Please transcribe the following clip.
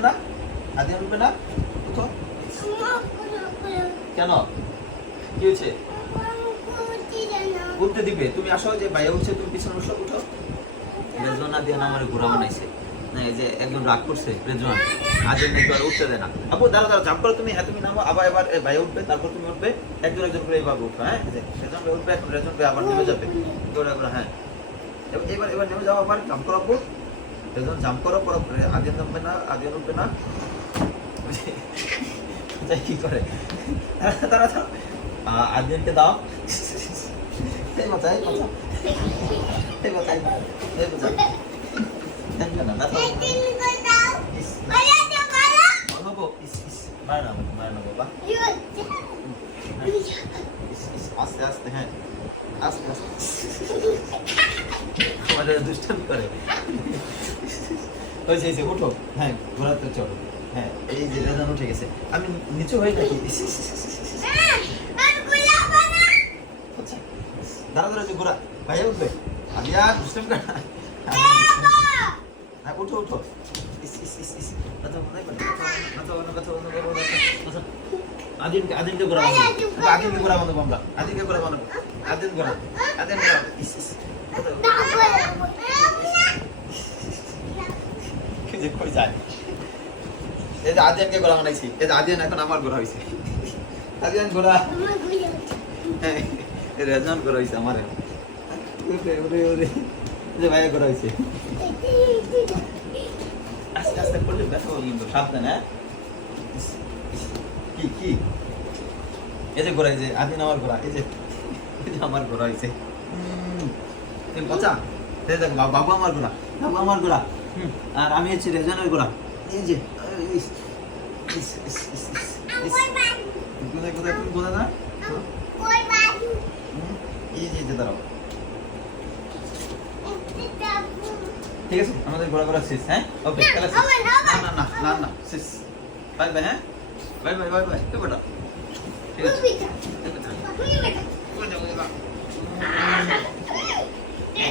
না আদিয়ান উঠবে না উঠো কেন কি হয়েছে উঠতে দিবে তুমি আসো যে ভাইয়া উঠছে তুমি পিছনে বসো উঠো রেজওয়ান আদিয়ান আমার ঘোড়া বানাইছে না এই যে একজন রাগ করছে রেজওয়ান আদিয়ান একবার উঠতে দেয় না আপু দাঁড়া দাঁড়া জাম্প করো তুমি তুমি নামো আবার এবার ভাইয়া উঠবে তারপর তুমি উঠবে একজন একজন করে এইভাবে উঠবে হ্যাঁ রেজওয়ান ভাই উঠবে এখন রেজওয়ান ভাই আবার নেমে যাবে ঘোড়া ঘোড়া হ্যাঁ এবার এবার নেমে যাও আবার জাম্প করো আপু রেজওয়ান জাম্প করো পরে আদিয়ান নামবে না আদিয়ান উঠবে না কি করে তারা আদিয়ানকে দাও এই বাচ্চাই বাচ্চা এই বাচ্চাই এই বাচ্চা দেখবে না না বাবা আস্তে আস্তে হ্যাঁ আস্তে আস্তে আমাদের দুষ্টামি করে ওই যে উঠো হ্যাঁ ঘোরাতে চলো হ্যাঁ এই যে রেজান উঠে গেছে আমি নিচু হয়ে থাকি দাঁড়া দাঁড়া ঘোরা ভাইয়া উঠবে আমি আর দুষ্টামি করা উঠো উঠো আদিনকে ঘোরা আদিনকে ঘোরা বানাবো আমরা আদিনকে ঘোরা বানাবো আদিন ঘোরা আদিন ঘোরা কই যায় এই যে আদিয়ানকে ঘোরা বানাইছি এই যে আদিয়ান এখন আমার ঘোরা হয়েছে আদিয়ান ঘোরা হ্যাঁ রেজওয়ান ঘোরা হয়েছে আমার যে ভাইয়া ঘোরা হয়েছে আস্তে আস্তে করলে ব্যথা হবে কিন্তু সাবধান হ্যাঁ কি কি এই যে ঘোরা এই যে আদিন আমার ঘোরা এই যে আমার ঘোরা হয়েছে বাচ্চা দেখ বাবু আমার ঘোরা বাবু আমার ঘোরা আর আমি হচ্ছি রেজওয়ানের ঘোরা এই যে কোথায় কোথায় তুমি কোথায় না এই যে দাঁড়াও ঠিক আছে আমাদের ঘোরা ঘোরা শেষ হ্যাঁ ওকে না না না না না শেষ বাই বাই হ্যাঁ বাই বাই বাই বাই তো বেটা ঠিক আছে